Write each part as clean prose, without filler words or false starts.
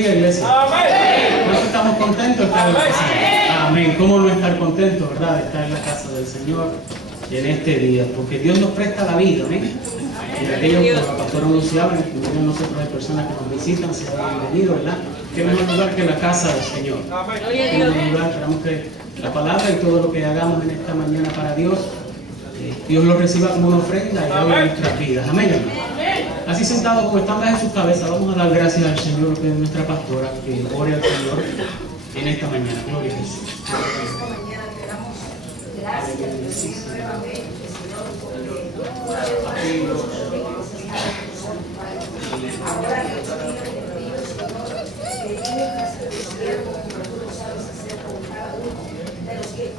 Iglesia. ¿Cuántos estamos contentos de estar en la casa? Amén. ¿Cómo no estar contentos, verdad, de estar en la casa del Señor en este día? Porque Dios nos presta la vida, amén. Y aquellos que la pastora anunciaba, en el primer nosotros hay personas que nos visitan, sean bienvenidos, ¿verdad? Qué mejor lugar que la casa del Señor. Qué mejor lugar, esperamos que la palabra y todo lo que hagamos en esta mañana para Dios, Dios lo reciba como una ofrenda y haga nuestras vidas. Amén, hermano. Así sentados como están en sus cabezas, vamos a dar gracias al Señor, que es nuestra pastora, que ore al Señor en esta mañana. Gloria a Jesús. Esta mañana te damos gracias, Dios, nuevamente, Señor, ahora que yo digo que te pido, Señor, que digas a tu siervo, como tú lo sabes hacer con cada uno de los que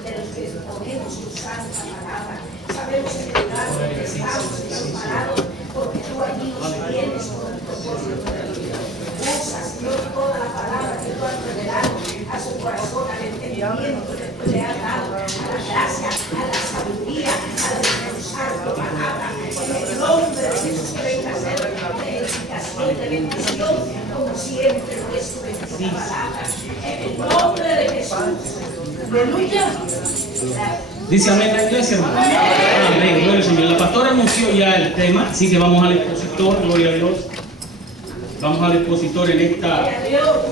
ponemos tu santa palabra. Sabemos que el lugar donde estamos, Señor, parados, porque tú allí nos tienes con un propósito de vida. Usa, Señor, toda la palabra que tú has revelado a su corazón, al entendimiento que tú le has dado, a la gracia, a la sabiduría, a la desmenuzar tu palabra. En el nombre de Jesús, que venga a ser de edificación, de bendición, como siempre lo es tu bendita palabra. En el nombre de Jesús. Aleluya. Dice amén la iglesia, hermano. Amén, gloria al Señor. La pastora anunció ya el tema, así que vamos al expositor, gloria a Dios. Vamos al expositor en esta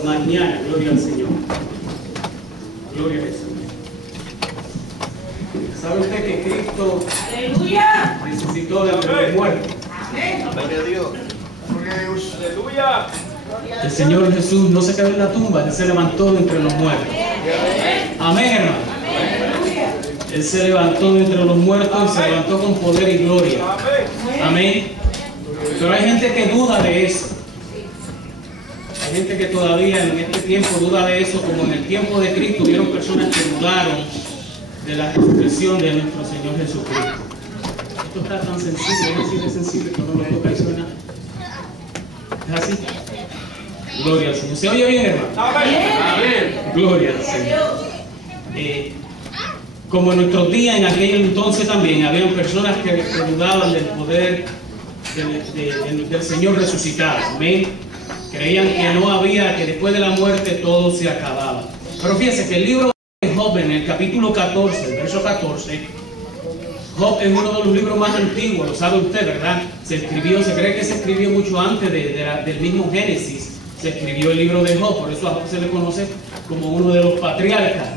mañana, gloria al Señor. Gloria al Señor. ¿Sabe usted que Cristo resucitó de entre los muertos? Aleluya. El Señor Jesús no se quedó en la tumba, Él se levantó de entre los muertos. Amén, hermano. Él se levantó de entre los muertos y se levantó con poder y gloria. Amén. Pero hay gente que duda de eso. Hay gente que todavía en este tiempo duda de eso, como en el tiempo de Cristo hubieron personas que dudaron de la resurrección de nuestro Señor Jesucristo. Esto está tan sensible, es así de sensible que no lo toca y suena. ¿Es así? Gloria al Señor. ¿Se oye bien, hermano? Amén. Gloria al Señor. Como en nuestros días, en aquel entonces también, habían personas que dudaban del poder del Señor resucitado. Amén. Creían que no había, que después de la muerte todo se acababa. Pero fíjense que el libro de Job, en el capítulo 14, el verso 14, Job es uno de los libros más antiguos, lo sabe usted, ¿verdad? Se cree que se escribió mucho antes del mismo Génesis. Se escribió el libro de Job, por eso a Job se le conoce como uno de los patriarcas.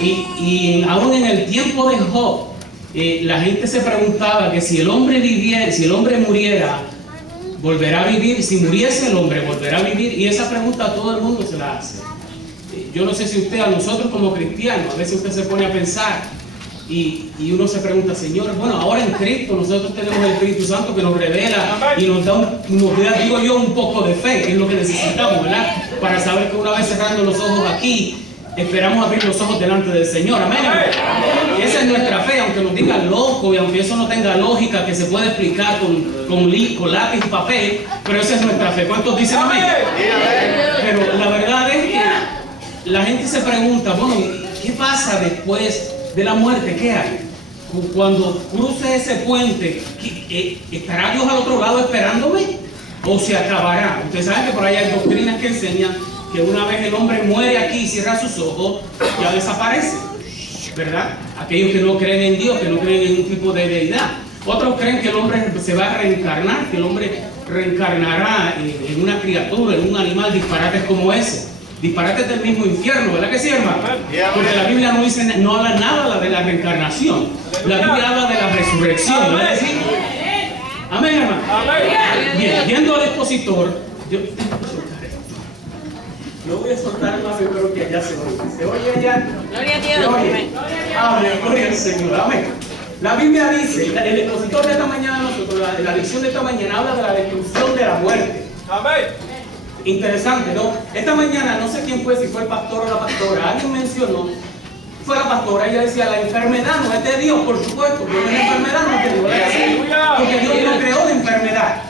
Y aún en el tiempo de Job, la gente se preguntaba que si el hombre viviera, si el hombre muriera, volverá a vivir. Si muriese el hombre, volverá a vivir. Y esa pregunta todo el mundo se la hace. Yo no sé si usted, a nosotros como cristianos, a veces usted se pone a pensar y uno se pregunta, Señor, bueno, ahora en Cristo nosotros tenemos el Espíritu Santo que nos revela y nos da, digo yo, un poco de fe, que es lo que necesitamos, ¿verdad? Para saber que una vez cerrando los ojos aquí, esperamos abrir los ojos delante del Señor. Amén. Y esa es nuestra fe, aunque nos digan loco y aunque eso no tenga lógica que se puede explicar con lápiz y papel, pero esa es nuestra fe. ¿Cuántos dicen amén? Pero la verdad es que la gente se pregunta, bueno, ¿qué pasa después de la muerte? ¿Qué hay? Cuando cruce ese puente, ¿estará Dios al otro lado esperándome? ¿O se acabará? Ustedes saben que por ahí hay doctrinas que enseñan que una vez el hombre muere aquí y cierra sus ojos, ya desaparece, ¿verdad? Aquellos que no creen en Dios, que no creen en un tipo de deidad. Otros creen que el hombre se va a reencarnar, que el hombre reencarnará en una criatura, en un animal, disparates como ese. Disparates del mismo infierno, ¿verdad que sí, hermano? Porque la Biblia no dice, no habla nada de la reencarnación. La Biblia habla de la resurrección, ¿verdad que sí? Amén, hermano. Bien, yendo al expositor, yo voy a soltar, hermano, yo creo que allá se oye. ¿Se oye allá? Gloria a Dios. Amén, gloria al Señor. Amén. La Biblia dice, el expositor de esta mañana, nosotros, la lección de esta mañana habla de la destrucción de la muerte. Amén. Interesante, ¿no? Esta mañana, no sé quién fue, si fue el pastor o la pastora, alguien mencionó, fue la pastora, ella decía, la enfermedad no es de Dios, por supuesto, Dios es la enfermedad, no es de Dios, porque Dios no creó la enfermedad,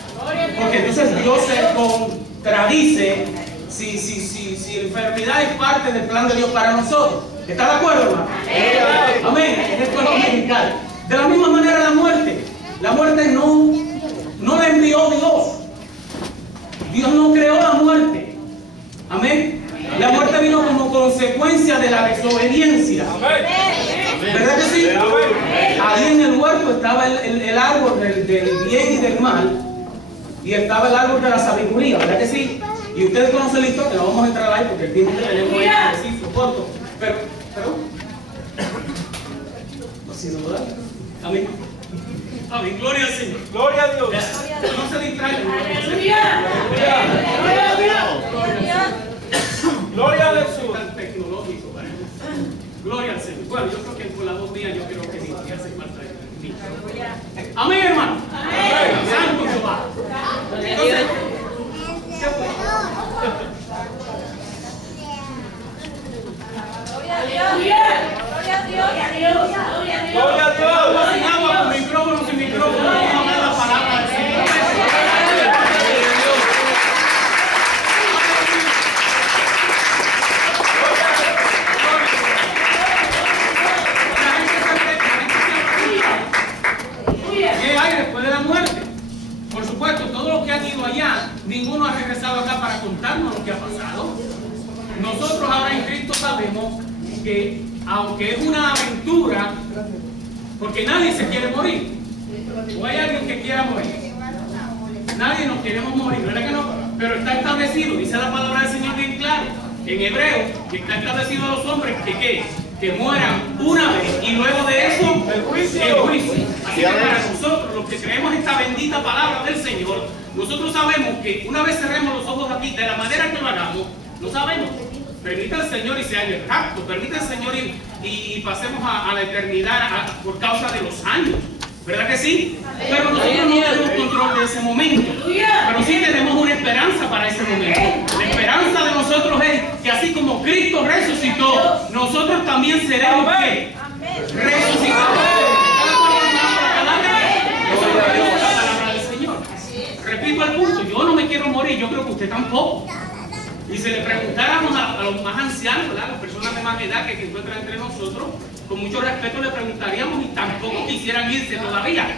porque entonces Dios se contradice si la enfermedad es parte del plan de Dios para nosotros. ¿Está de acuerdo, hermano? Amén. Esto es lo mexicano. De la misma manera la muerte no la envió Dios. Dios no creó la muerte. Amén. La muerte vino como consecuencia de la desobediencia. ¿Verdad que sí? Ahí en el huerto estaba el árbol del bien y del mal. Y estaba el árbol de la sabiduría, ¿verdad que sí? Y ustedes conocen la historia, no vamos a entrar ahí porque el tiempo que tenemos es preciso, corto. Pero, no ha sido verdad. Amén. Amén. Gloria al Señor. Gloria a Dios. No se distraigan. Gloria a Jesús. Tan tecnológico, ¿verdad? Gloria al Señor. Bueno, yo creo que con la voz mía yo creo que ni hace falta. Amén, hermano. Amén. Santo Jehová. Entonces, ¿qué fue? Gloria a Dios. Gloria a Dios. Sin agua, con micrófono, sin micrófono, vamos a hablar la palabra del Señor. ¿Qué hay después de la muerte? Por supuesto, todos los que han ido allá, ninguno ha regresado acá para contarnos lo que ha pasado. Nosotros ahora en Cristo sabemos que, aunque es una aventura, porque nadie se quiere morir, o hay alguien que quiera morir, nadie nos queremos morir, ¿verdad que no? Pero está establecido, dice la palabra del Señor bien claro, en hebreo, que está establecido a los hombres que mueran una vez y luego de eso el juicio. Así que para nosotros, los que creemos esta bendita palabra del Señor, nosotros sabemos que una vez cerremos los ojos aquí, de la manera que lo hagamos, lo sabemos. Permita el Señor y se halle el rapto, permita el Señor y pasemos a la eternidad por causa de los años, ¿verdad que sí? Pero nosotros no tenemos control de ese momento, pero sí tenemos una esperanza para ese momento. La esperanza de nosotros es que así como Cristo resucitó, nosotros también seremos ¿qué? Resucitados. Eso es lo que dice la palabra del Señor. Repito el punto, yo no me quiero morir, yo creo que usted tampoco. Y si le preguntáramos a los más ancianos, ¿verdad? Las personas de más edad que se encuentran entre nosotros, con mucho respeto le preguntaríamos y tampoco quisieran irse todavía.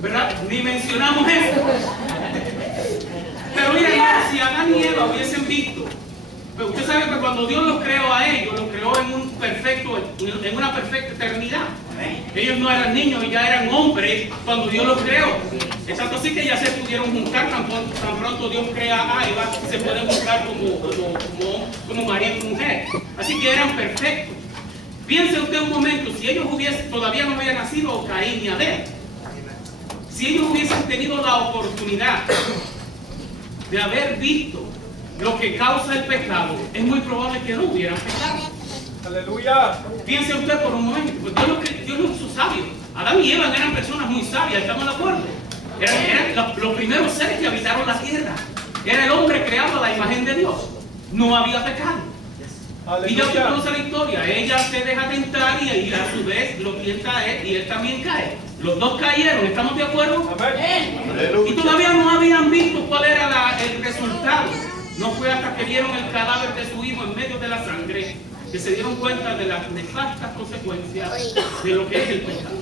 ¿Verdad? Ni mencionamos eso. Pero miren, si Adán y Eva hubiesen visto, pues usted sabe que cuando Dios los creó a ellos, los creó en una perfecta eternidad. Ellos no eran niños, ya eran hombres cuando Dios los creó. Es tanto así que ya se pudieron juntar, tan pronto Dios crea a Eva, se pueden buscar como marido y mujer. Así que eran perfectos. Piense usted un momento, si ellos todavía no habían nacido Caín ni Abel, si ellos hubiesen tenido la oportunidad de haber visto lo que causa el pecado, es muy probable que no hubieran pecado. Aleluya. Piense usted por un momento, pues Dios los hizo sabios. Adán y Eva eran personas muy sabias, ¿estamos de acuerdo? Eran los primeros seres que habitaron la tierra. Era el hombre creado a la imagen de Dios. No había pecado. Y ya usted conoce la historia. Ella se deja tentar y a su vez lo tienta a él y él también cae. Los dos cayeron, ¿estamos de acuerdo? Amén. Y todavía no habían visto cuál era el resultado. No fue hasta que vieron el cadáver de su hijo en medio de la sangre que se dieron cuenta de las nefastas consecuencias de lo que es el pecado.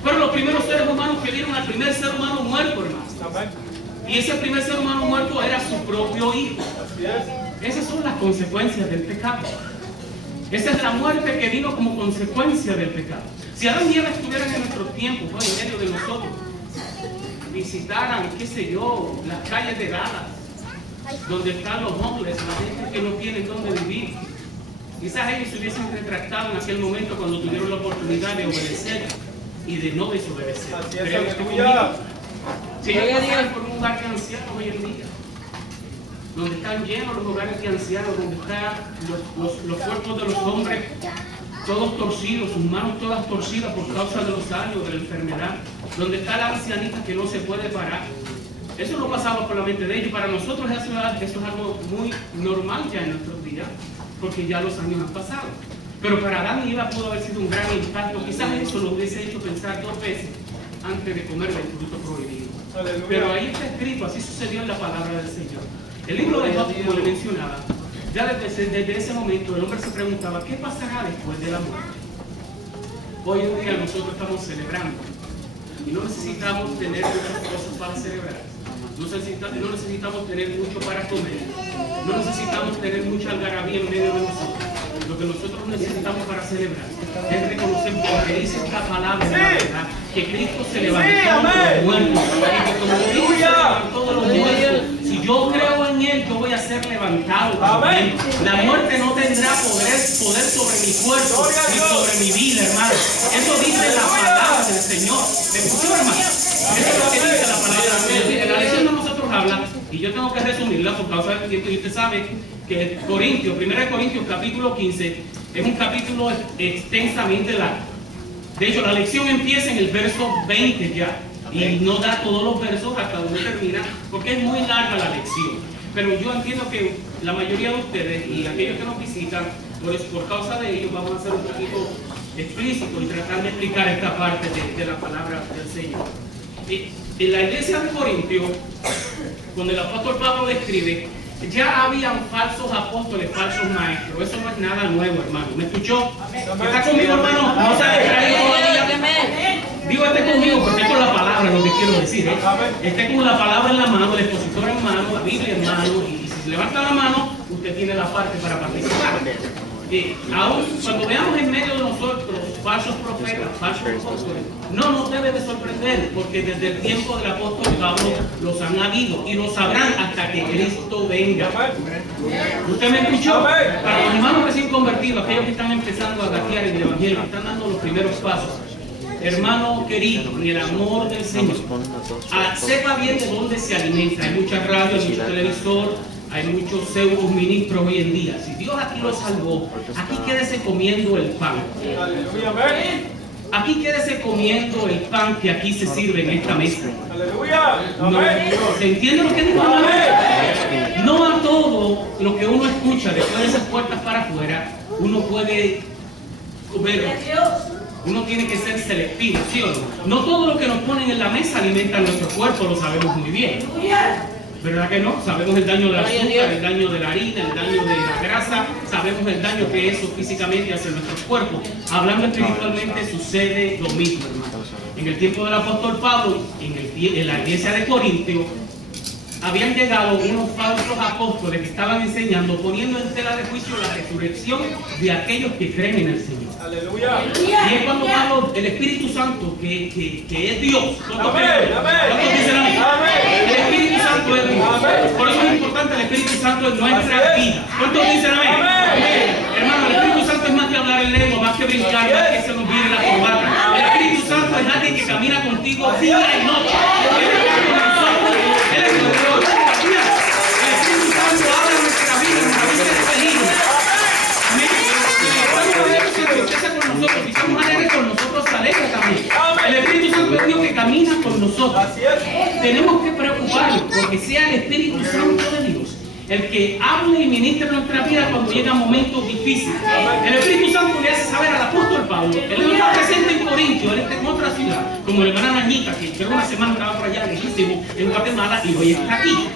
Fueron los primeros seres humanos que vieron al primer ser humano muerto, hermano. Y ese primer ser humano muerto era su propio hijo. Esas son las consecuencias del pecado. Esa es la muerte que vino como consecuencia del pecado. Si Adán y Eva estuvieran en nuestros tiempos, ¿no? En medio de nosotros, visitaran, qué sé yo, las calles de Dallas, donde están los hombres, la gente que no tiene dónde vivir, quizás ellos se hubiesen retractado en aquel momento cuando tuvieron la oportunidad de obedecer y de no desobedecer. ¿Creen usted conmigo? Si ellos pasaran por un lugar de ancianos hoy en día, donde están llenos los hogares de ancianos, donde están los cuerpos de los hombres todos torcidos, sus manos todas torcidas por causa de los años, de la enfermedad, donde está la ancianita que no se puede parar. Eso no pasaba por la mente de ellos. Para nosotros eso es algo muy normal ya en nuestros días, porque ya los años han pasado. Pero para Adán y Eva pudo haber sido un gran impacto. Quizás eso lo hubiese hecho pensar 2 veces antes de comer del fruto prohibido. Aleluya. Pero ahí está escrito, así sucedió en la palabra del Señor. El libro de Job, como le mencionaba, ya desde ese momento el hombre se preguntaba, ¿qué pasará después de la muerte? Hoy en día nosotros estamos celebrando y no necesitamos tener muchas cosas para celebrar. No necesitamos tener mucho para comer. No necesitamos tener mucha algarabía en medio de nosotros. Lo que nosotros necesitamos para celebrar es reconocer, porque dice esta palabra, ¿verdad?, que Cristo se levantó de los muertos. Y que como Cristo se levantó de los muertos, si yo creo en Él, yo voy a ser levantado también. La muerte no tendrá poder sobre mi cuerpo ni sobre mi vida, hermano. Eso dice la palabra del Señor. ¿Me escuchó, hermano? Eso es lo que dice la palabra del Señor. La lección de nosotros habla, y yo tengo que resumirla por causa del tiempo, y usted sabe que 1 Corintios capítulo 15 es un capítulo extensamente largo. De hecho, la lección empieza en el verso 20 ya, y no da todos los versos hasta donde termina, porque es muy larga la lección. Pero yo entiendo que la mayoría de ustedes y aquellos que nos visitan, por causa de ello, vamos a ser un poquito explícitos y tratar de explicar esta parte de la palabra del Señor. En la iglesia de Corintios, cuando el apóstol Pablo describe, ya habían falsos apóstoles, falsos maestros. Eso no es nada nuevo, hermano. ¿Me escuchó? ¿Está conmigo, hermano? ¿No se ha distraído todavía? Digo, esté conmigo porque es con la palabra lo que quiero decir. Esté con la palabra en la mano, el expositor en mano, la Biblia en mano, y si levanta la mano, usted tiene la parte para participar. Aún cuando veamos en medio de nosotros falsos profetas, falsos apóstoles, no nos debe de sorprender, porque desde el tiempo del apóstol Pablo los han habido y los sabrán hasta que Cristo venga. ¿Usted me escuchó? Para los hermanos recién convertidos, aquellos que están empezando a gatear en el Evangelio, que están dando los primeros pasos, hermano querido, en el amor del Señor, sepa bien de dónde se alimenta. Hay muchas radios, hay mucho televisor, hay muchos pseudos ministros hoy en día. Si Dios aquí lo salvó, aquí quédese comiendo el pan. Aquí quédese comiendo el pan que aquí se sirve en esta mesa. No, ¿se entiende lo que digo? No a todo lo que uno escucha después de esas puertas para afuera, uno puede comer. Uno tiene que ser selectivo, ¿sí o no? No todo lo que nos ponen en la mesa alimenta nuestro cuerpo, lo sabemos muy bien. ¿Verdad que no? Sabemos el daño del azúcar, el daño de la harina, el daño de la grasa, sabemos el daño que eso físicamente hace a nuestros cuerpos. Hablando espiritualmente sucede lo mismo, hermano. En el tiempo del apóstol Pablo, en la iglesia de Corintios, habían llegado unos falsos apóstoles que estaban enseñando, poniendo en tela de juicio la resurrección de aquellos que creen en el Señor. Aleluya. Y es cuando Pablo, el Espíritu Santo, que es Dios, ¿cuántos dicen amén? El Espíritu Santo es Dios. Por eso es importante el Espíritu Santo en nuestra vida. ¿Cuántos dicen amén? Hermano, el Espíritu Santo es más que hablar en lengua, más que brincar, más que se nos viene la corbata. El Espíritu Santo es alguien que camina contigo día y noche. Él es Dios. El Espíritu Santo habla en nuestra vida, en nuestra vida de peligro. Con nosotros, si estamos alegres con nosotros, se alegra también. El Espíritu Santo es Dios que camina con nosotros. Tenemos que preocuparnos porque sea el Espíritu Santo de Dios el que hable y ministre en nuestra vida cuando llegan momentos difíciles. El Espíritu Santo le hace saber al apóstol Pablo, él no está presente en Corintios, él está en otra ciudad, como la hermana Añita, que lleva una semana estaba por allá lejísimo en Guatemala y hoy está aquí.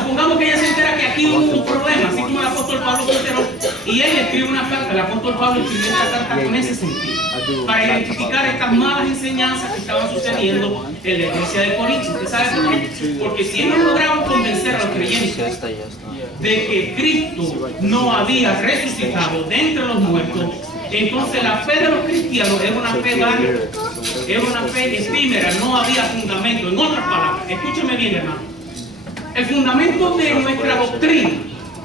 Supongamos que ella se entera que aquí hubo un problema, así como el apóstol Pablo se enteró, y él escribe una carta. El apóstol Pablo escribió esta carta con ese sentido, para identificar estas malas enseñanzas que estaban sucediendo en la iglesia de Corintios. ¿Usted sabe por qué? Porque si ellos lograban convencer a los creyentes de que Cristo no había resucitado de entre los muertos, entonces la fe de los cristianos era una fe vana, era una fe efímera, no había fundamento. En otras palabras, escúcheme bien, hermano, el fundamento de nuestra doctrina,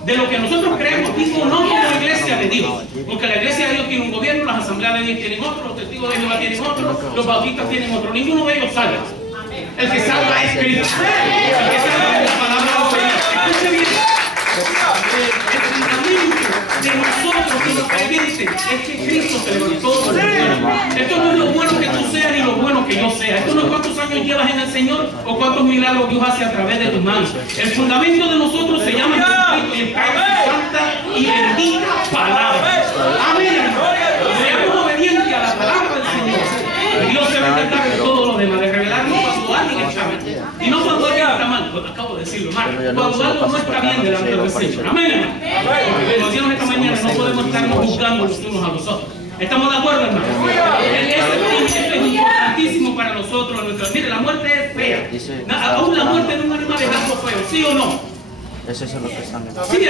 de lo que nosotros creemos, digo, no como la iglesia de Dios, porque la iglesia de Dios tiene un gobierno, las asambleas de Dios tienen otro, los testigos de Jehová tienen otro, los bautistas tienen otro, ninguno de ellos salva. El que salva es Cristo, el que salva es la palabra de Dios. Escuche bien. El fundamento de nosotros como creyentes es que Cristo se levantó de los muertos. Esto no es lo bueno que tú seas ni lo bueno que yo sea. Esto no es cuántos años llevas en el Señor o cuántos milagros Dios hace a través de tus manos. El fundamento de nosotros se llama Jesucristo y está en su santa y bendita palabra. Amén. Seamos obedientes a la palabra del Señor. Dios se va a encargar de todo lo demás, de revelarnos cuando alguien está mal. Y no cuando alguien está mal, pues acabo de decirlo mal. Cuando algo no está bien delante del Señor. Amén. Porque como decíamos esta mañana, no podemos estarnos juzgando los unos a los otros. ¿Estamos de acuerdo, hermano? Eso es importantísimo para nosotros. Mire, la muerte es fea. Aún la muerte de un animal es algo feo, ¿sí o no? Eso es lo que están viendo. Sí,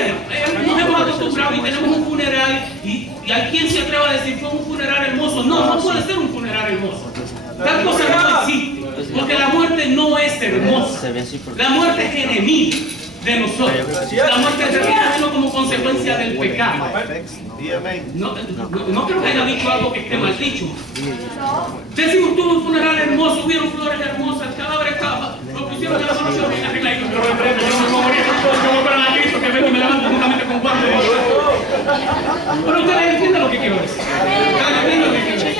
nos hemos acostumbrado y tenemos un funeral y hay quien se atreva a decir fue un funeral hermoso. No, no puede ser un funeral hermoso. Tal cosa no existe, porque la muerte no es hermosa. La muerte es enemiga de nosotros. La muerte es como consecuencia del pecado. No creo que haya dicho algo que esté mal dicho. Decimos, tuvo un funeral hermoso, hubieron flores hermosas, el cadáver estaba, lo pusieron de la mano, yo me arreglé, yo me voy a morir, yo voy para la Cristo, que vengo y me levanto juntamente con cuatro. Pero ustedes entienden lo que quiero decir. Ustedes entienden lo que quiero decir.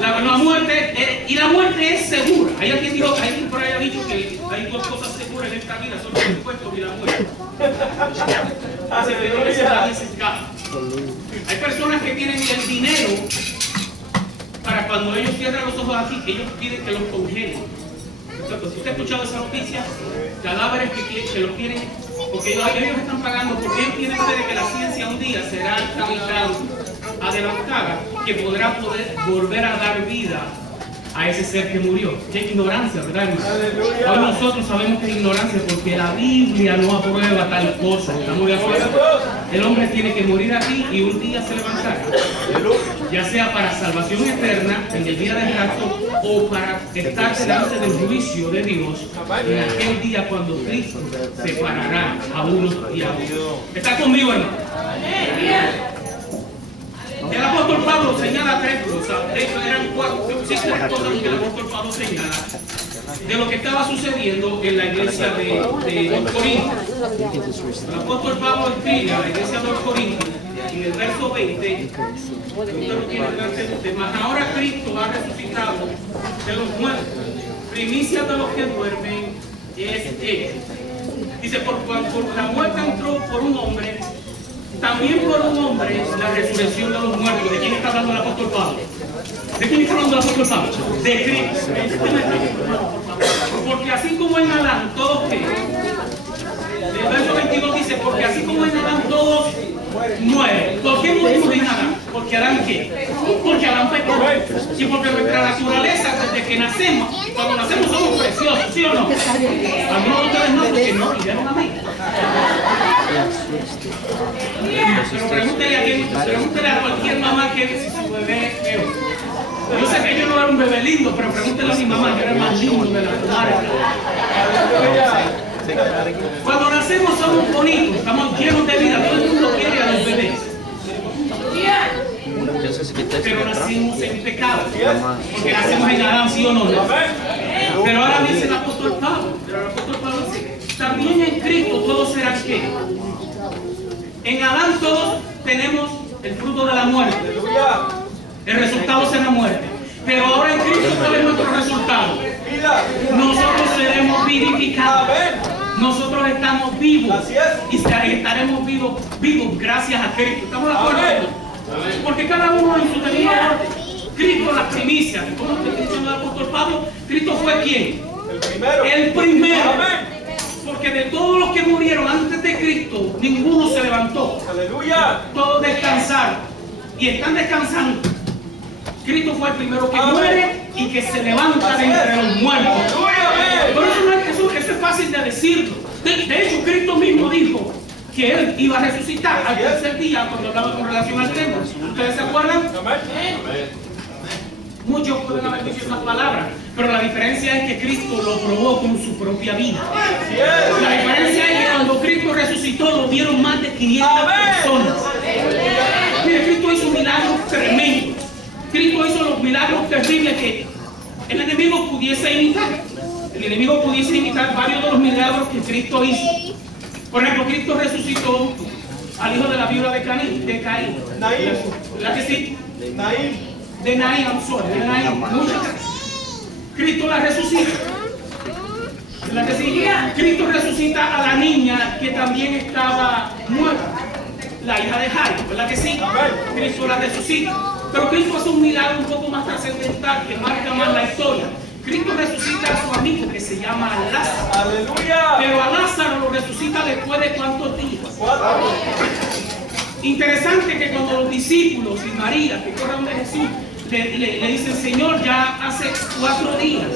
La muerte, y la muerte es segura. Hay alguien por ahí ha dicho que hay dos cosas seguras en esta vida, son los impuestos y la muerte. Hay personas que tienen el dinero para cuando ellos cierran los ojos aquí, ellos piden que los congelen. Entonces, si usted ha escuchado esa noticia, cadáveres que los quieren, porque ellos están pagando, porque ellos tienen fe de que la ciencia un día será tan adelantada que podrá volver a dar vida a ese ser que murió. Qué ignorancia, ¿verdad, hermano? Hoy nosotros sabemos que es ignorancia porque la Biblia no aprueba tal cosa. ¿Estamos de acuerdo? El hombre tiene que morir aquí y un día se levantará. Ya sea para salvación eterna en el día del rapto o para estar delante del juicio de Dios en aquel día cuando Cristo separará a unos y a otros. ¿Está conmigo, hermano? El apóstol Pablo señala tres cosas, de hecho eran tres cosas que el apóstol Pablo señala de lo que estaba sucediendo en la iglesia de los Corintios. El apóstol Pablo escribe a la iglesia de los Corintios en el verso 20, mas ahora Cristo ha resucitado de los muertos, primicia de los que duermen es hecho. Dice, por la muerte entró por un hombre, también por un hombre la resurrección de los muertos. ¿De quién está hablando el apóstol Pablo? ¿De quién está hablando el apóstol Pablo? De Cristo. Porque así como en Adán todos que. El verso 22 dice, porque así como en Adán todos mueren. ¿Por qué morimos en Adán? Porque Adán ¿qué? Porque Adán pecó. Y porque nuestra naturaleza, desde que nacemos, cuando nacemos somos preciosos, ¿sí o no? Algunos de ustedes no, porque no vivieron a mí. Pero pregúntele a cualquier mamá que si su bebé es feo. Yo sé que yo no era un bebé lindo, pero pregúntele a mi mamá, yo era el más lindo de la madre. Cuando nacemos somos bonitos, estamos llenos de vida, todo el mundo quiere a los bebés. Pero nacimos en pecado, porque nacemos en Adán, ¿sí o no? Pero ahora dice el apóstol Pablo, dice, también en Cristo todos serán ¿qué? En Adán todos tenemos el fruto de la muerte. El resultado será muerte. Pero ahora en Cristo, ¿cuál es nuestro resultado? Nosotros seremos vivificados. Nosotros estamos vivos. Y estaremos vivos gracias a Cristo. ¿Estamos de acuerdo? Porque cada uno en su debido orden. Cristo las primicias. ¿Cómo te dice el apóstol Pablo? Cristo fue ¿quién? El primero. Porque de todos los que murieron antes de Cristo, ninguno se levantó. ¡Aleluya! Todos descansaron. Y están descansando. Cristo fue el primero que muere y que se levanta de entre los muertos. Pero eso es fácil de decirlo. De hecho, Cristo mismo dijo que Él iba a resucitar al tercer día cuando hablaba con relación al templo. ¿Ustedes se acuerdan? Muchos pueden haber dicho esas palabras, pero la diferencia es que Cristo lo probó con su propia vida. La diferencia es que cuando Cristo resucitó lo vieron más de 500 personas. Mire, Cristo hizo milagros tremendos. Cristo hizo los milagros terribles que el enemigo pudiese imitar. El enemigo pudiese imitar varios de los milagros que Cristo hizo. Por ejemplo, Cristo resucitó al hijo de la viuda de Caín. ¿La que sí? De Naín, muchas gracias. Cristo la resucita. La que sí. Cristo resucita a la niña que también estaba muerta, la hija de Jairo, ¿verdad que sí? Cristo la resucita. Pero Cristo hace un milagro un poco más trascendental que marca más la historia. Cristo resucita a su amigo que se llama Lázaro. ¡Aleluya! Pero a Lázaro lo resucita después de ¿cuántos días? 4. Interesante que cuando los discípulos y María que corren de Jesús le dicen, Señor, ya hace 4 días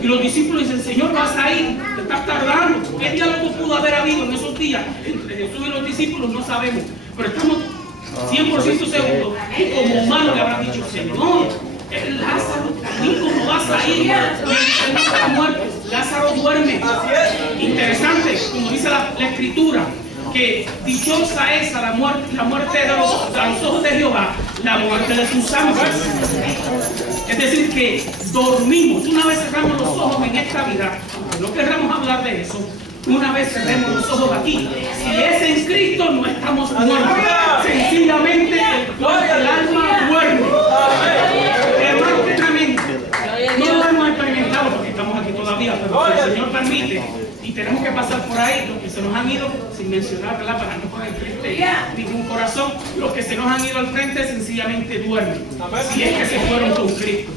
Y los discípulos dicen, Señor, vas a ir, te estás tardando. ¿Qué diálogo pudo haber habido en esos días entre Jesús y los discípulos? No sabemos. Pero estamos 100% seguros que como humano le habrán dicho, Señor, el Lázaro, ¿cómo vas a ir? Él no está muerto, Lázaro duerme. Interesante, como dice la escritura, que dichosa es la muerte de los ojos de Jehová, la muerte de sus ángeles. Es decir, que dormimos. Una vez cerramos los ojos en esta vida, no querramos hablar de eso. Una vez cerremos los ojos aquí, si es en Cristo, no estamos muertos. Sencillamente el alma duerme. Hermano, qué tremendo. No lo hemos experimentado porque estamos aquí todavía, pero si el Señor permite y tenemos que pasar por ahí, los que se nos han ido, sin mencionar, ¿verdad? Para no poner triste ningún corazón, los que se nos han ido al frente sencillamente duermen. Si es que se fueron con Cristo.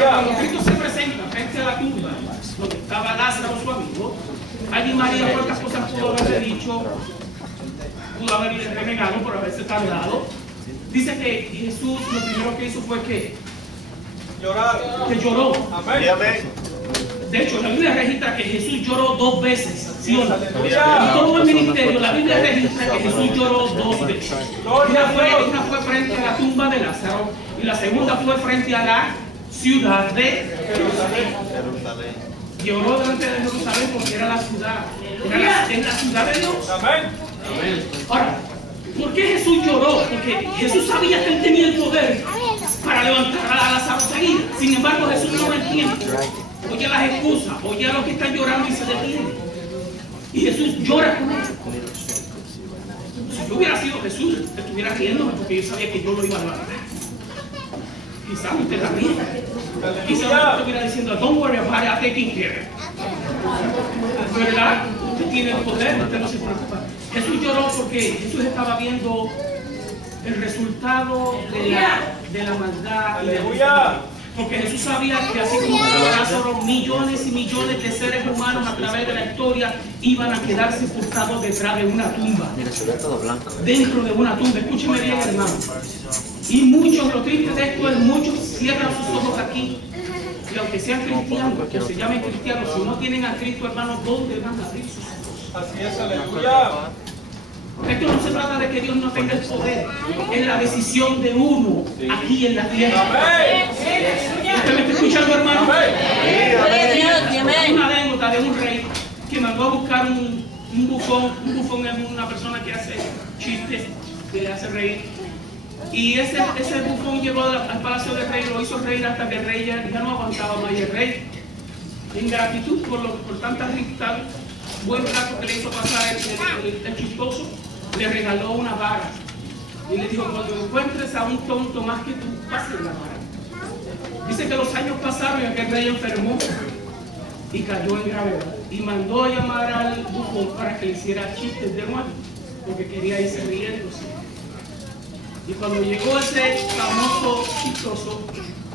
Cuando Cristo se presenta frente a la tumba, donde estaba Lázaro, su amigo, allí María, cuántas cosas pudo haberle dicho, pudo haberle renegado por haberse tardado. Dice que Jesús lo primero que hizo fue que llorar. Que lloró. Amén. De hecho, la Biblia registra que Jesús lloró 2 veces. ¿Sí o no? En todo el ministerio, la Biblia registra que Jesús lloró 2 veces. Una fue frente a la tumba de Lázaro y la segunda fue frente a la ciudad de Jerusalén. Lloró delante de Jerusalén porque era la ciudad. Era la ciudad de Dios. Amén. Ahora, ¿por qué Jesús lloró? Porque Jesús sabía que él tenía el poder para levantar a Lázaro seguida. Sin embargo, Jesús no lo entiende. Oye las excusas, oye a los que están llorando y se detienen. Y Jesús llora con ellos. Si yo hubiera sido Jesús, estuviera riéndome porque yo sabía que yo lo iba a levantar. Quizás usted también. Quizás usted estuviera diciendo, don't worry about it, I'm taking care. ¿Verdad? Usted tiene el poder, usted no se preocupa. Jesús lloró porque Jesús estaba viendo el resultado de la maldad. Aleluya. Porque Jesús sabía que así como Lázaro, millones y millones de seres humanos a través de la historia iban a quedar sepultados detrás de una tumba. Mira, se ve todo blanco. Dentro de una tumba. Escúcheme bien, hermano. Y muchos, lo triste de esto es, muchos cierran sus ojos aquí. Y aunque sean cristianos, o se llamen cristianos, si no tienen a Cristo, hermano, ¿dónde van a abrir sus ojos? Así es, aleluya. Esto no se trata de que Dios no tenga el poder, es la decisión de uno aquí en la tierra. ¿Usted me está escuchando, hermano? Hay una anécdota de un rey que mandó a buscar un bufón. Un bufón es una persona que hace chistes, que le hace reír. Y ese bufón llegó al palacio del rey, lo hizo reír hasta que el rey ya no aguantaba más. Y el rey, en gratitud por tanta buen rato que le hizo pasar el chistoso, le regaló una vara y le dijo, cuando encuentres a un tonto más que tú, pase la vara. Dice que los años pasaron y aquel rey enfermó y cayó en gravedad y mandó a llamar al bufón para que le hiciera chistes de nuevo porque quería irse riéndose. Y cuando llegó ese famoso chistoso,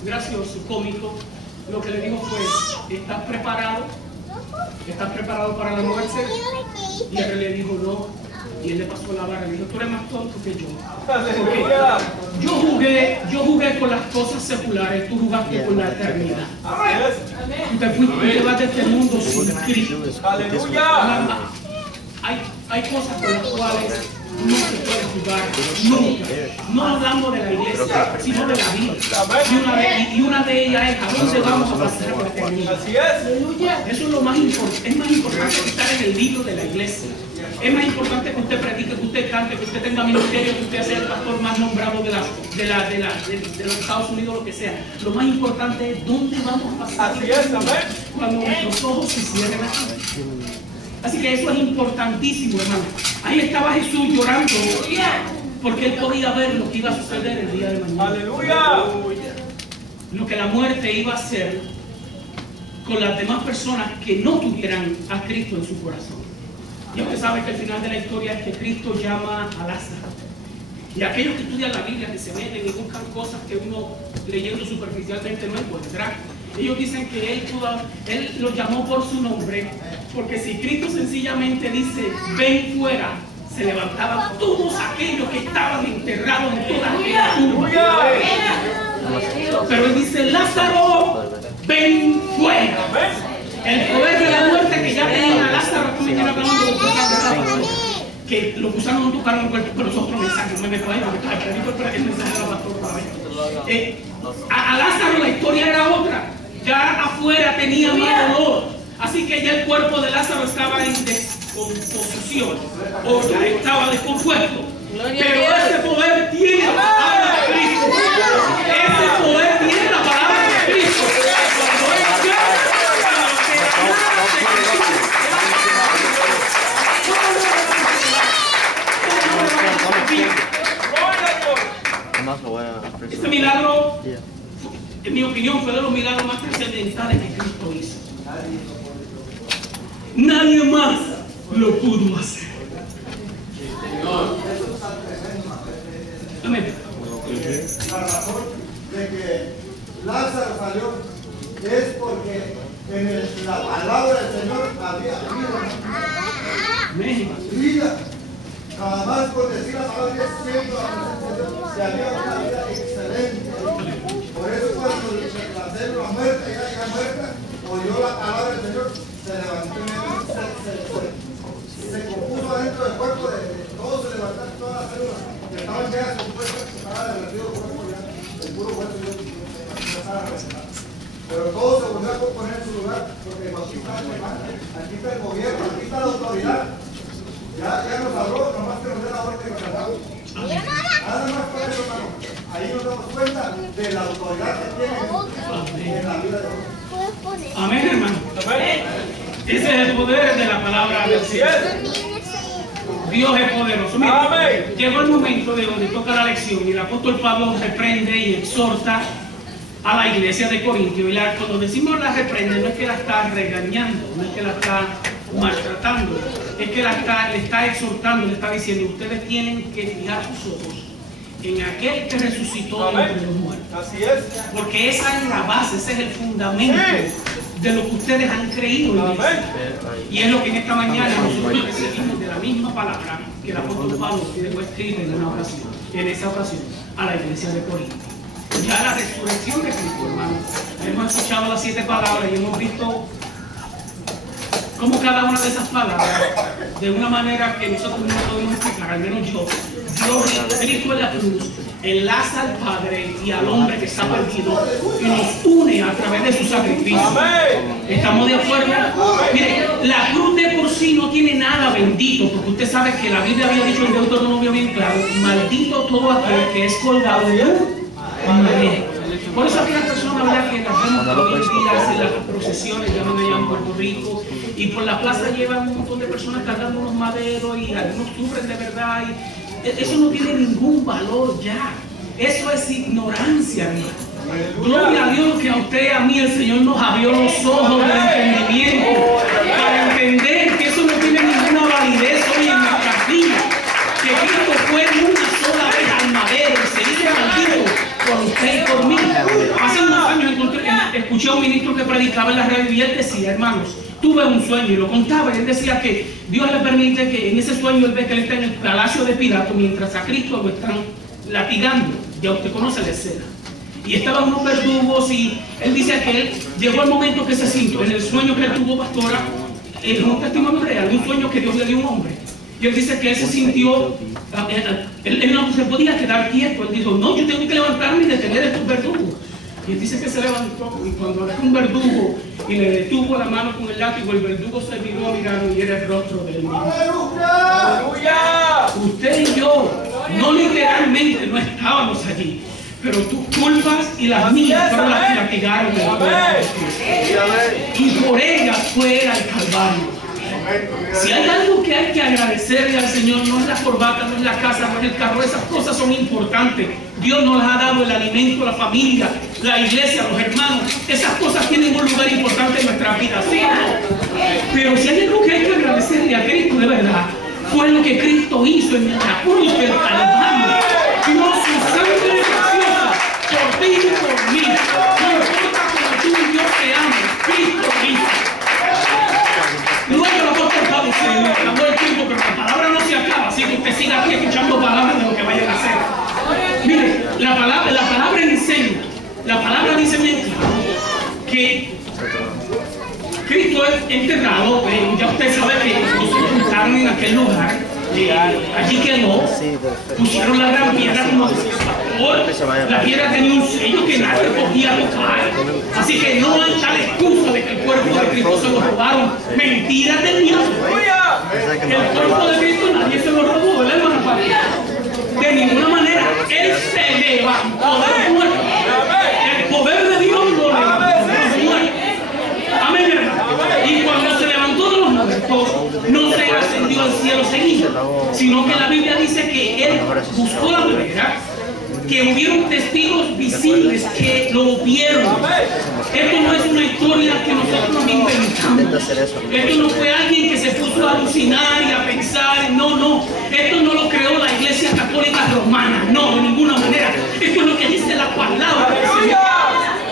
gracioso, cómico, lo que le dijo fue, ¿estás preparado? ¿Estás preparado para la muerte? Y él le dijo, no. Y él le pasó la vara y le dijo, tú eres más tonto que yo. Porque yo jugué con las cosas seculares, tú jugaste con la eternidad. Tú te vas de este mundo sin Cristo. Aleluya. Hay cosas con las cuales no se puede jugar nunca. No hablando de la iglesia, sino de la vida. Y una de ellas es a dónde vamos a pasar la eternidad. Así es. Eso es lo más importante. Es más importante que estar en el libro de la iglesia. Es más importante que usted predique, que usted cante, que usted tenga ministerio, que usted sea el pastor más nombrado de los Estados Unidos, lo que sea. Lo más importante es dónde vamos a pasar. Así es, amén. Cuando nuestros ojos se cierren aquí. Así que eso es importantísimo, hermano. Ahí estaba Jesús llorando porque él podía ver lo que iba a suceder el día de mañana. Aleluya. Lo que la muerte iba a hacer con las demás personas que no tuvieran a Cristo en su corazón. Y usted sabe que al final de la historia es que Cristo llama a Lázaro. Y aquellos que estudian la Biblia, que se meten y buscan cosas que uno leyendo superficialmente no encuentra, ellos dicen que él lo llamó por su nombre, porque si Cristo sencillamente dice, ven fuera, se levantaban todos aquellos que estaban enterrados en toda aquella tumba. Pero él dice, Lázaro, ven fuera. El poder de la muerte que ya tenía a Lázaro, tú me estás hablando de que lo usaron en tu carro, pero es otro mensaje, no me meto ahí, porque el mensaje de la pastora. A Lázaro la historia era otra, ya afuera tenía más dolor, así que ya el cuerpo de Lázaro estaba en descomposición, o ya estaba descompuesto, pero ese poder tiene la palabra de Cristo, ese poder tiene la palabra de Cristo. Este milagro, en mi opinión, fue de los milagros más trascendentales que Cristo hizo. Nadie más lo pudo hacer. Amén. La razón de que Lázaro salió es porque en la palabra del Señor había vida. Nada más por decir la palabra de siempre se había una vida excelente. Por eso cuando la célula muerta, ya muerta, oyó la palabra del Señor, se levantó se compuso adentro del cuerpo de todos, se levantaron todas las células que estaban ya compuestas, que estaban derretido el cuerpo ya, el puro cuerpo ya estaba reventado. Pero todo se volvió a componer en su lugar, porque aquí está el comandante, aquí está el gobierno, aquí está la autoridad. Ya nos habló, nomás que nos dé la orden que nos damos. Nada más por eso, hermano. Ahí nos damos cuenta de la autoridad que tiene en la vida de Dios. Amén, hermano. Ese es el poder de la palabra del Señor. Dios es poderoso. Mira, llegó el momento de donde toca la lección y el apóstol Pablo reprende y exhorta a la iglesia de Corintio. Y cuando decimos la reprende, no es que la está regañando, no es que la está maltratando, es que le está exhortando, le está diciendo: ustedes tienen que fijar sus ojos en aquel que resucitó entre los muertos. Así es. Porque esa es la base, ese es el fundamento de lo que ustedes han creído en Dios. Y es lo que en esta mañana nosotros recibimos de la misma palabra que el apóstol Pablo dejó escrita en esa ocasión a la iglesia de Corinto. Ya la resurrección de Cristo, hermano. Hemos escuchado las 7 palabras y hemos visto cómo cada una de esas palabras, de una manera que nosotros no podemos explicar, al menos yo, Dios Cristo en la cruz enlaza al Padre y al hombre que está perdido y nos une a través de su sacrificio. ¿Estamos de acuerdo? Mire, la cruz de por sí no tiene nada bendito, porque usted sabe que la Biblia había dicho en Deuteronomio bien claro: maldito todo aquel que es colgado de un madero. Por eso aquellas personas, ¿verdad?, que las vemos todos los días en las procesiones, llaman allá en Puerto Rico, y por la plaza llevan un montón de personas cargando unos maderos y algunos sufren de verdad. Y eso no tiene ningún valor ya. Eso es ignorancia, hermano. Gloria a Dios que a usted y a mí el Señor nos abrió los ojos del entendimiento para entender que eso no tiene ninguna validez hoy en nuestras vidas. Que Cristo fue una sola vez al madero y se hizo maldito por usted y por mí. Hace unos años escuché a un ministro que predicaba en la radio y él decía: hermanos, tuve un sueño, y lo contaba, y él decía que Dios le permite que en ese sueño él ve que él está en el palacio de Pilato mientras a Cristo lo están latigando. Ya usted conoce la escena. Y estaban unos verdugos y él dice que él llegó el momento que se sintió en el sueño que él tuvo, pastora, es un testimonio real, un sueño que Dios le dio a un hombre. Y él dice que él se sintió, él no se podía quedar quieto. Él dijo: no, yo tengo que levantarme y detener a estos verdugos. Y él dice que se levantó, y cuando era un verdugo y le detuvo la mano con el látigo, el verdugo se miró a mirarlo y era el rostro del mismo. ¡Aleluya! Usted y yo, no literalmente, no estábamos allí, pero tus culpas y las mías fueron las que latigaron el cuerpo de Cristo. Y por ellas fue al Calvario. Si hay algo que hay que agradecerle al Señor, no es la corbata, no es la casa, no es el carro, esas cosas son importantes. Dios nos ha dado el alimento, la familia, la iglesia, los hermanos. Esas cosas tienen un lugar importante en nuestra vida, ¿sí o no? Pero si hay algo que hay que agradecerle a Cristo de verdad, fue lo que Cristo hizo en la cruz del Calvario. Dio su sangre preciosa por ti y por mí. No importa como tú y yo seamos, Cristo hizo. Luego el apóstol Pablo se me acabó el tiempo, pero la palabra no se acaba, así que usted siga aquí escuchando palabras de lo que vayan a hacer. Mire, la palabra enseña, la palabra dice bien claro, que Cristo es enterrado, ya usted sabe que lo sepultaron en aquel lugar, allí quedó, pusieron la gran piedra como decía el pastor, la piedra tenía un sello que nadie podía tocar, así que no hay tal excusa de que el cuerpo de Cristo se lo robaron, mentiras del diablo. El cuerpo de Cristo nadie se lo robó, ¿verdad, hermano Pablo? De ninguna manera, Él se levantó de los muertos. El poder de Dios lo levantó de los muertos. Amén, hermano. Y cuando se levantó de los muertos, no se ascendió al cielo seguido, sino que la Biblia dice que Él buscó la manera, que hubieron testigos visibles que lo vieron. Esto no es una historia que nosotros nos inventamos. Esto no fue alguien que se puso a alucinar y a pensar. No, no. Esto no lo creó la Iglesia Católica Romana. No, de ninguna manera. Esto es lo que dice la palabra del Señor.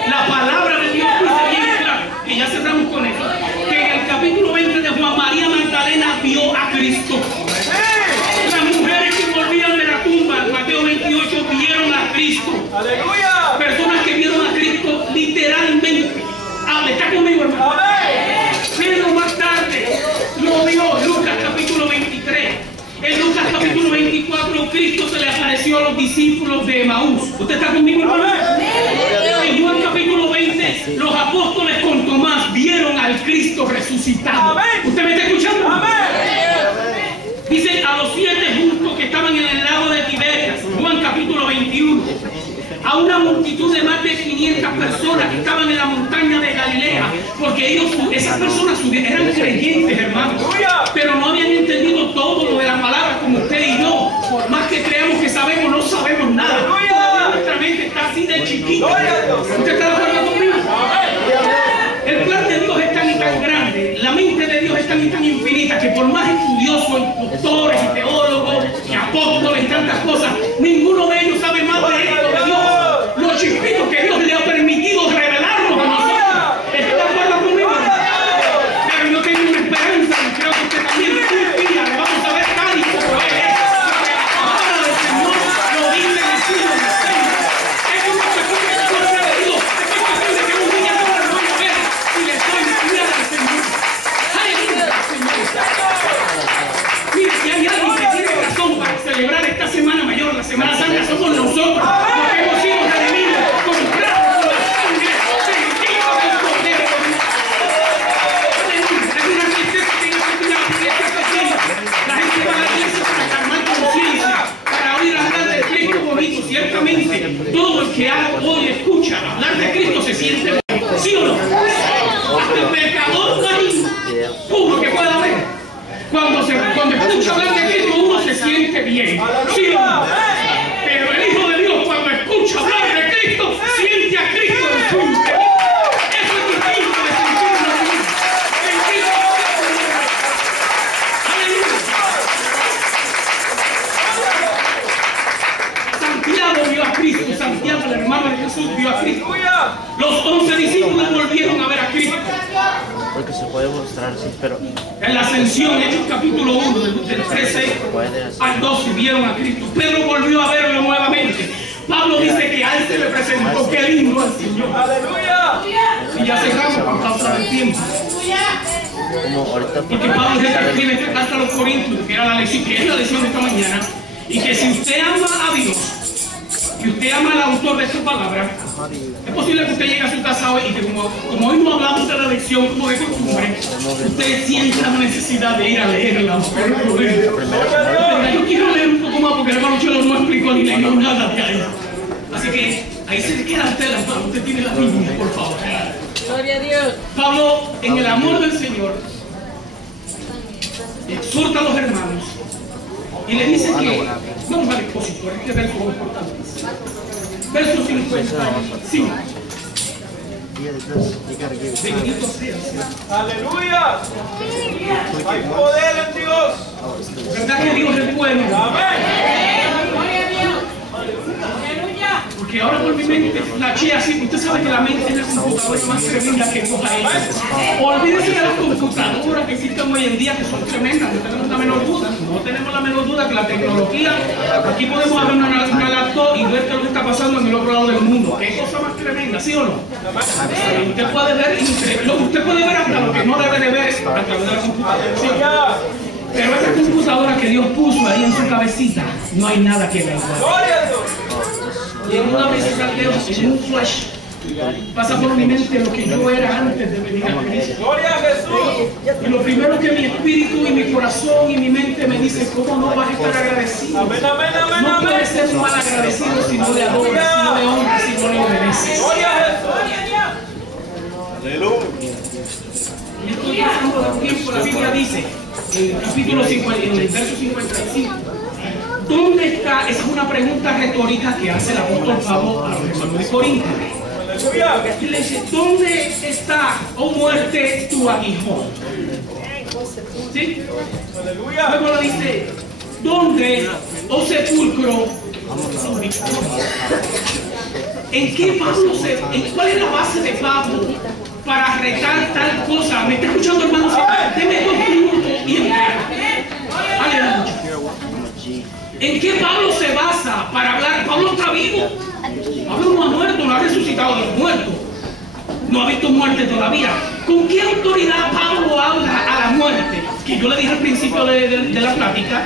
La palabra de Dios dice bien claro, que ya cerramos con eso, que en el capítulo 20 de Juan, María Magdalena vio a Cristo. Las mujeres que volvían de la tumba, Mateo 28, vieron a Cristo. ¡Aleluya! Personas que vieron a Cristo literalmente. ¿Está conmigo, hermano? Pero más tarde lo vio Lucas capítulo 23. En Lucas capítulo 24, Cristo se le apareció a los discípulos de Emaús. ¿Usted está conmigo, hermano? En Juan capítulo 20, los apóstoles con Tomás vieron al Cristo resucitado. ¿Usted me está escuchando? Dice a los 7 justos que estaban en el lago de Tiberias, Juan capítulo 21, a una multitud de más de 500 personas que estaban en la montaña de Galilea, porque esas personas eran creyentes, hermanos, pero no habían entendido todo lo de la palabra como usted y yo. Por más que creamos que sabemos, no sabemos nada. Toda nuestra mente está así de chiquita. ¿Usted está de acuerdo conmigo? El plan de Dios es tan y tan grande, la mente de Dios es tan y tan infinita, que por más estudiosos, doctores y teólogos y apóstoles y tantas cosas, ninguno de ellos sabe más de esto de Dios. Los chiquitos que Dios le ha permitido revelarnos a nosotros. ¿Está de acuerdo conmigo? Pero yo tengo una esperanza, y creo que usted también, un día le vamos a ver tal y como Él es. La palabra del Señor lo dice en el siglo XVI. Es una cuestión de la gloria de Dios. Es cuestión de que un día no lo voy a ver y le estoy fiel al Señor. ¡Aleluya, Señor! Mire, si hay alguien que tiene razón para celebrar esta Semana Mayor, la Semana Santa, somos nosotros, porque hemos sido redimidos, comprados con la sangre de Cristo del Cordero. Aleluya. Es una tristeza que yo tengo una iglesia pequeña. La gente va a la iglesia para calmar conciencia, para oír hablar de Cristo bonito. Ciertamente, todo el que hoy escucha hablar de Cristo se siente bonito. ¿Sí o no? Hasta el pecador marino, uno que pueda ver. Cuando escucha hablar de Cristo, uno se siente bien. ¿Sí o no? Pero el Hijo de Dios, cuando escucha hablar de Cristo, siente a Cristo en su interior. Eso es distinto de sentirlo bien. Aleluya. Santiago vio a Cristo. Santiago, el hermano de Jesús, vio a Cristo. Los 11 discípulos volvieron a ver a Cristo. Porque se puede mostrar, sí, pero En la ascensión, Hechos capítulo 1, del 13 al 12, vieron a Cristo. Pedro volvió a verlo nuevamente. Pablo dice que a él se le presentó. ¡Qué lindo al Señor! ¡Aleluya! Y ya cerramos por causa del tiempo. como ahorita Porque Pablo es el que escribe esta carta a los Corintios, que era la lección, que es la lección de esta mañana. Y que si usted ama a Dios y usted ama al autor de esta palabra, es posible que usted llegue a su casa hoy y que como hoy no hablamos de la lección como de costumbre, usted sienta la necesidad de ir a leerla. Yo quiero leer un poco más porque el hermano Chelo no explicó ni leyó nada de ahí. Así que ahí se le queda a usted la mano. Usted tiene la Biblia, por favor. Gloria a Dios. Pablo, en el amor del Señor, exhorta a los hermanos y le dice que, vamos al expositor, este verso es importante. Verso 55. Bendito sea el Señor. ¡Aleluya! Hay poder en Dios. ¿Verdad que Dios es bueno? Amén. Gloria a Dios. Aleluya. Porque porque ahora por mi mente flasheé así. Usted sabe que la mente es la computadora más tremenda que Dios ha hecho. Olvídese de las computadoras que existen hoy en día, que son tremendas, no tenemos la menor duda. No tenemos la menor duda que la tecnología, aquí podemos ver una laptop y ver qué es lo que está pasando en el otro lado del mundo. ¿Qué cosa más tremenda, sí o no? Usted puede ver, usted puede ver hasta lo que no debe de ver a través de la computadora. ¿Sí? Pero esa computadora que Dios puso ahí en su cabecita, no hay nada que ver. Y en una vez en un flash, pasa por mi mente lo que yo era antes de venir a Cristo. ¡Gloria a Jesús! Y lo primero que mi espíritu y mi corazón y mi mente me dice, ¿cómo no vas a estar agradecido? Amén, amén, amén, No amén. puedes ser mal agradecido si no le adoras, si no le honras, si no le obedeces. ¡Gloria a Jesús! ¡Aleluya! Y estoy pasando del tiempo, la Biblia dice, en el capítulo 50, en el verso 55, ¿dónde está? Esa es una pregunta retórica que hace el apóstol Pablo a los hermanos de Corinto. ¡Aleluya! Y le dice, ¿dónde está, oh muerte, tu aguijón? ¿Sí? ¡Aleluya! Luego le dice, ¿dónde, oh sepulcro, tu victoria? ¿En qué Pablo cuál es la base de Pablo para retar tal cosa? ¿Me está escuchando, hermano? Deme 2 minutos y entrega. Aleluya. ¿En qué Pablo se basa para hablar? Pablo está vivo. Pablo no ha muerto, no ha resucitado de los muertos. No ha visto muerte todavía. ¿Con qué autoridad Pablo habla a la muerte? Que yo le dije al principio de la plática,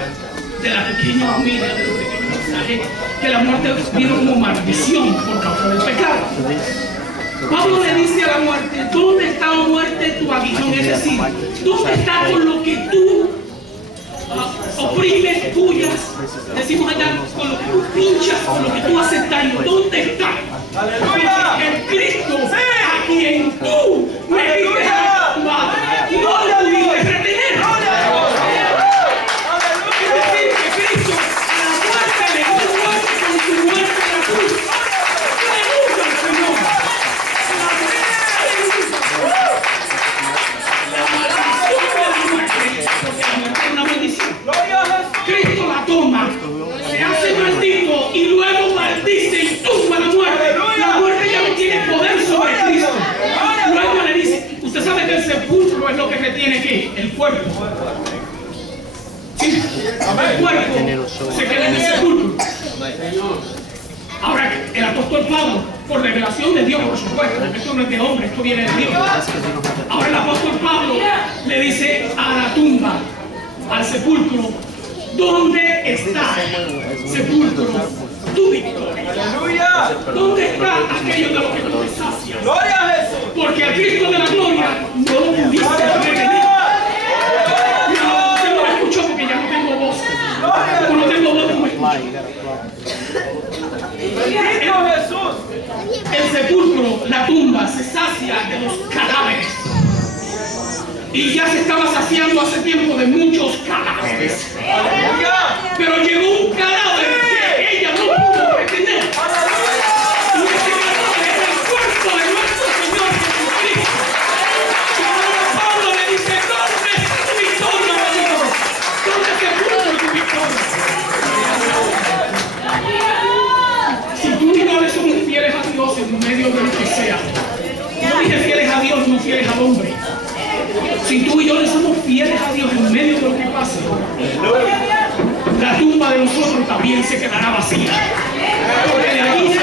de la pequeña humildad, de los pequeños mensajes, que la muerte vino como maldición por causa del pecado. Pablo le dice a la muerte, ¿dónde está, oh muerte, tu aguijón? Es decir, ¿dónde está con lo que tú oprimes, tuyas? Decimos allá, con lo que tú pinchas, con lo que tú haces daño. ¿Dónde está? ¡Aleluya! El Cristo a quien tú me diste a tu madre, no lo pudiste retener. Es decir, que Cristo a la muerte le dio muerte con su muerte en la cruz. ¡Aleluya al Señor! La maldición de la muerte, porque la muerte es una maldición. ¡Gloria a Jesús! Cristo la toma, se hace maldito y luego maldice y tumba la muerte. La muerte ya no tiene poder sobre Cristo. Luego le dice, usted sabe que el sepulcro es lo que retiene ¿qué? El cuerpo. Sí, el cuerpo se queda en el sepulcro. Ahora, el apóstol Pablo, por revelación de Dios, por supuesto, porque esto no es de hombre, esto viene de Dios. Ahora el apóstol Pablo le dice a la tumba, al sepulcro, ¿dónde está, sepulcro, tu victoria? ¡Aleluya! ¿Dónde está aquello de lo que tú te sacias? ¡Gloria a Jesús! Porque al Cristo de la gloria no lo pudiste retener. Usted no me escuchó porque ya no tengo voz. Como no tengo voz, no me escucho. ¡Bendito Jesús! El sepulcro, la tumba, se sacia de los cadáveres. Y ya se estaba saciando hace tiempo de muchos cadáveres. ¡Aleluya! Pero llegó un cadáver que ella no pudo retener. Y ese cadáver es el cuerpo de nuestro Señor Jesucristo. Y ahora Pablo le dice, ¿dónde está tu victoria, Señor? ¿Dónde sepulcro tu victoria? Si tú y yo le somos fieles a Dios en medio de lo que sea, no dije fieles a Dios, no fieles al hombre. Si tú y yo le somos fieles a Dios en medio de lo que pase, la tumba de nosotros también se quedará vacía. Porque de allí se